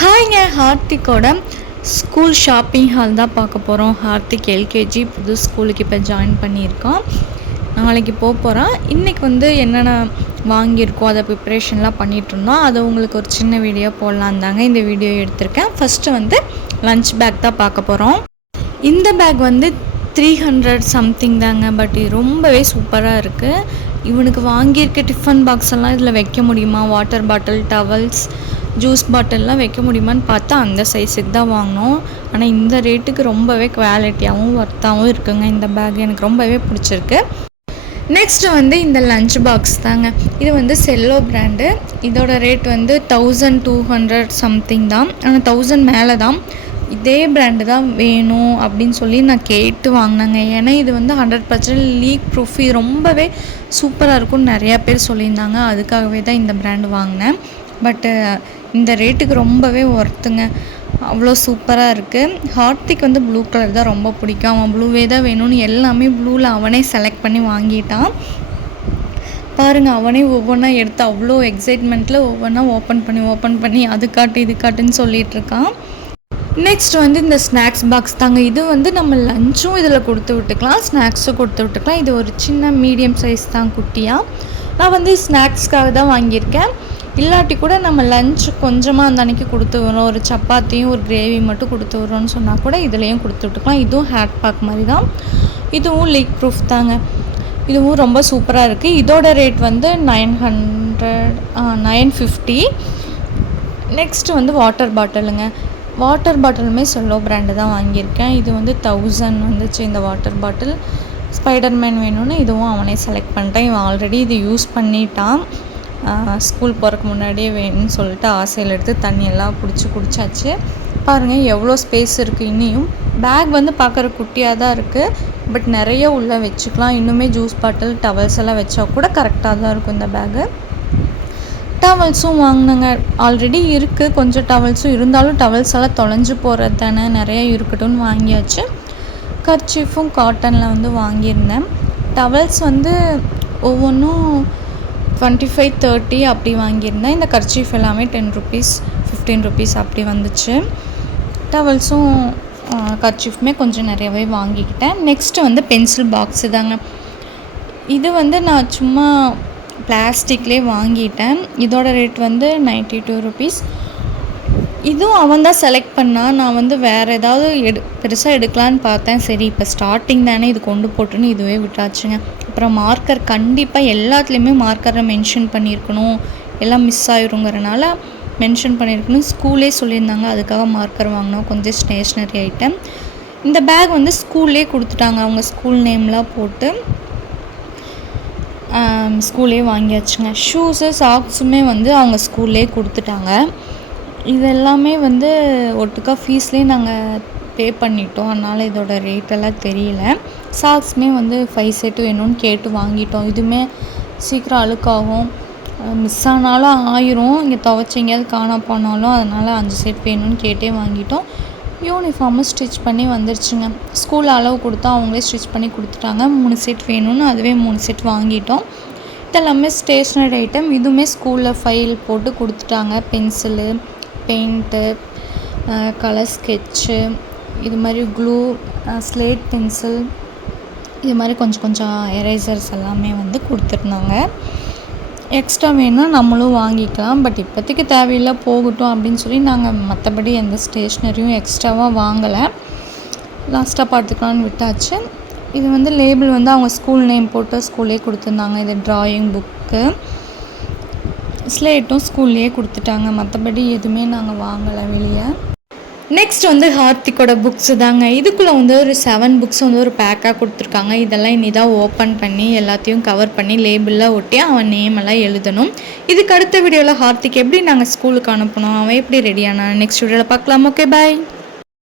ஹாய்ங்க, ஹார்த்திக்கோட school shopping hall தான் பார்க்க போகிறோம். ஹார்த்திக் எல்கேஜி புது ஸ்கூலுக்கு இப்போ ஜாயின் பண்ணியிருக்கோம். நாளைக்கு போகிறான். இன்றைக்கி என்னென்ன வாங்கியிருக்கோம் அதை ப்ரிப்ரேஷன்லாம் பண்ணிகிட்ருந்தோம். அதை உங்களுக்கு ஒரு சின்ன வீடியோ போடலாம் தாங்க இந்த வீடியோ எடுத்திருக்கேன். ஃபஸ்ட்டு லன்ச் பேக் தான் பார்க்க போகிறோம். இந்த பேக் 300 சம்திங் தாங்க. பட் இது ரொம்பவே சூப்பராக இருக்குது. இவனுக்கு வாங்கியிருக்க டிஃபன் பாக்ஸ் எல்லாம் இதில் வைக்க முடியுமா, வாட்டர் பாட்டில், டவல்ஸ், ஜூஸ் பாட்டில்லாம் வைக்க முடியுமான்னு பார்த்தா அந்த சைஸுக்கு தான் வாங்கினோம். ஆனால் இந்த ரேட்டுக்கு ரொம்பவே குவாலிட்டியாகவும் ஒர்த்தாகவும் இருக்குங்க. இந்த பேக் எனக்கு ரொம்பவே பிடிச்சிருக்கு. நெக்ஸ்ட்டு இந்த லஞ்ச் பாக்ஸ் தாங்க. இது செல்லோ பிராண்டு. இதோட ரேட் 1200 சம்திங் தான். ஆனால் 1000 மேலே தான். இதே பிராண்டு தான் வேணும் அப்படின்னு சொல்லி நான் கேட்டு வாங்கினேங்க. ஏன்னா இது 100% லீக் ப்ரூஃப். இது ரொம்பவே சூப்பராக இருக்கும்னு நிறையா பேர் சொல்லியிருந்தாங்க. அதுக்காகவே தான் இந்த பிராண்டு வாங்கினேன். பட்டு இந்த ரேட்டுக்கு ரொம்பவே ஒர்த்துங்க. அவ்வளோ சூப்பராக இருக்குது. ஹார்த்திக் ப்ளூ கலர் தான் ரொம்ப பிடிக்கும். அவன் ப்ளூவே தான் வேணும்னு எல்லாமே ப்ளூவில் அவனே செலக்ட் பண்ணி வாங்கிட்டான். பாருங்கள், அவனே ஒவ்வொன்றா எடுத்து அவ்வளோ எக்ஸைட்மெண்ட்டில் ஒவ்வொன்றா ஓப்பன் பண்ணி அது காட்டு இது காட்டுன்னு சொல்லிகிட்ருக்கான். நெக்ஸ்ட் இந்த ஸ்நாக்ஸ் பாக்ஸ் தாங்க. இது நம்ம லஞ்சும் இதில் கொடுத்து விட்டுக்கலாம், ஸ்நாக்ஸும் கொடுத்து விட்டுக்கலாம். இது ஒரு சின்ன மீடியம் சைஸ் தான், குட்டியாக. நான் ஸ்நாக்ஸ்க்காக தான் வாங்கியிருக்கேன். இல்லாட்டி கூட நம்ம லஞ்ச் கொஞ்சமாக அந்த அன்றைக்கி கொடுத்து வரோம், ஒரு சப்பாத்தியும் ஒரு கிரேவி மட்டும் கொடுத்து வரோன்னு சொன்னால் கூட இதுலேயும் கொடுத்து விட்டுக்கலாம். இதுவும் ஹேட் பேக் மாதிரி தான். இதுவும் லீக் ப்ரூஃப் தாங்க. இதுவும் ரொம்ப சூப்பராக இருக்குது. இதோட ரேட் 950. நெக்ஸ்ட்டு வாட்டர் பாட்டிலுங்க. வாட்டர் பாட்டிலுமே செல்லோ பிராண்டு தான் வாங்கியிருக்கேன். இது 1000 வந்துச்சு இந்த வாட்டர் பாட்டில். ஸ்பைடர்மேன் வேணும்னு இதுவும் அவனே செலக்ட் பண்ணிட்டான். இவன் ஆல்ரெடி இது யூஸ் பண்ணிட்டான். ஸ்கூல் போகிறக்கு முன்னாடியே வேணும்னு சொல்லிட்டு ஆசையில் எடுத்து தண்ணியெல்லாம் பிடிச்சி குடிச்சாச்சு. பாருங்கள் எவ்வளோ ஸ்பேஸ் இருக்குது. இன்னியும் பேக் பார்க்குற குட்டியாக தான் இருக்குது. பட் நிறைய உள்ளே வச்சுக்கலாம். இன்னுமே ஜூஸ் பாட்டில், டவல்ஸ் எல்லாம் வச்சா கூட கரெக்டாக தான் இருக்கும் இந்த பேகு. டவல்ஸும் வாங்கினேங்க. ஆல்ரெடி இருக்குது கொஞ்சம் டவல்ஸும். இருந்தாலும் டவல்ஸ் எல்லாம் தொலைஞ்சு போகிறது தானே, நிறையா இருக்கட்டும்னு வாங்கியாச்சு. கர்ச்சீஃபும் காட்டனில் வாங்கியிருந்தேன். டவல்ஸ் ஒவ்வொன்றும் 25, 30 அப்படி வாங்கியிருந்தேன். இந்த கர்ச்சீஃப் எல்லாமே 10 ரூபீஸ், 15 ரூபீஸ் அப்படி வந்துச்சு. டவல்ஸும் கர்ச்சீஃப்மே கொஞ்சம் நிறையவே வாங்கிக்கிட்டேன். நெக்ஸ்ட்டு பென்சில் பாக்ஸு தாங்க. இது நான் சும்மா பிளாஸ்டிக்லேயே வாங்கிட்டேன். இதோட ரேட் 92 ரூபீஸ். இதுவும் அவன் தான் செலக்ட் பண்ணான். நான் வேறு ஏதாவது பெருசாக எடுக்கலான்னு பார்த்தேன். சரி இப்போ ஸ்டார்டிங் தானே, இது கொண்டு போட்டுன்னு இதுவே விட்டாச்சுங்க. அப்புறம் மார்க்கர் கண்டிப்பாக எல்லாத்துலேயுமே மார்க்கரை மென்ஷன் பண்ணியிருக்கணும், எல்லாம் மிஸ் ஆயிருங்கிறனால மென்ஷன் பண்ணியிருக்கணும். ஸ்கூலே சொல்லியிருந்தாங்க, அதுக்காக மார்க்கர் வாங்கினோம். கொஞ்சம் ஸ்டேஷ்னரி ஐட்டம். இந்த பேக் ஸ்கூல்லே கொடுத்துட்டாங்க. அவங்க ஸ்கூல் நேம்லாம் போட்டு ஸ்கூல்லே வாங்கியாச்சுங்க. ஷூஸு சாக்ஸுமே அவங்க ஸ்கூல்லே கொடுத்துட்டாங்க. இது எல்லாமே ஒட்டுக்கா ஃபீஸ்லேயே நாங்கள் பே பண்ணிட்டோம். அதனால் இதோட ரேட்டெல்லாம் தெரியல. சாக்ஸுமே 5 செட்டு வேணும்னு கேட்டு வாங்கிட்டோம். இதுவுமே சீக்கிரம் அழுக்காகும், மிஸ் ஆனாலும் ஆயிரும், இங்கே துவைச்சி எங்கேயாவது காணா போனாலும். அதனால் 5 செட் வேணும்னு கேட்டே வாங்கிட்டோம். யூனிஃபார்மும் ஸ்டிச் பண்ணி வந்துருச்சுங்க. ஸ்கூல் அளவு கொடுத்தா அவங்களே ஸ்டிச் பண்ணி கொடுத்துட்டாங்க. 3 செட் வேணும்னு அதுவே 3 செட் வாங்கிட்டோம். இதெல்லாமே ஸ்டேஷ்னரி ஐட்டம். இதுவுமே ஸ்கூலில் ஃபைல் போட்டு கொடுத்துட்டாங்க. பென்சிலு, பெயிண்ட்டு, கலர் ஸ்கெட்சு, இது மாதிரி க்ளூ, ஸ்லேட் பென்சில், இது மாதிரி கொஞ்சம் எரேசர்ஸ் எல்லாமே கொடுத்துருந்தாங்க. எக்ஸ்ட்ரா வேணும்னா நம்மளும் வாங்கிக்கலாம். பட் இப்போதைக்கு தேவையில்லை, போகட்டும் அப்படின்னு சொல்லி நாங்கள் மற்றபடி எந்த ஸ்டேஷ்னரியும் எக்ஸ்ட்ராவாக வாங்கலை. லாஸ்ட்டாக பார்த்துக்கலான்னு விட்டாச்சு. இது லேபிள் அவங்க ஸ்கூல் நேம் போட்டு ஸ்கூல்லே கொடுத்துருந்தாங்க. இது ட்ராயிங் புக்கு, ஸ்லேட்டும் ஸ்கூல்லேயே கொடுத்துட்டாங்க. மற்றபடி எதுவுமே நாங்கள் வாங்கலை வெளியே. நெக்ஸ்ட் ஹார்த்திக்கோட புக்ஸு தாங்க. இதுக்குள்ளே ஒரு 7 புக்ஸ் ஒரு பேக்காக கொடுத்துருக்காங்க. இதெல்லாம் இனி தான் ஓப்பன் பண்ணி எல்லாத்தையும் கவர் பண்ணி லேபிளில் ஒட்டி அவன் நேமெல்லாம் எழுதணும். இதுக்கு அடுத்த வீடியோவில் ஹார்த்திக் எப்படி நாங்கள் ஸ்கூலுக்கு அனுப்பணும், அவன் எப்படி ரெடியானா, நெக்ஸ்ட் வீடியோவில் பார்க்கலாம். ஓகே, பாய்.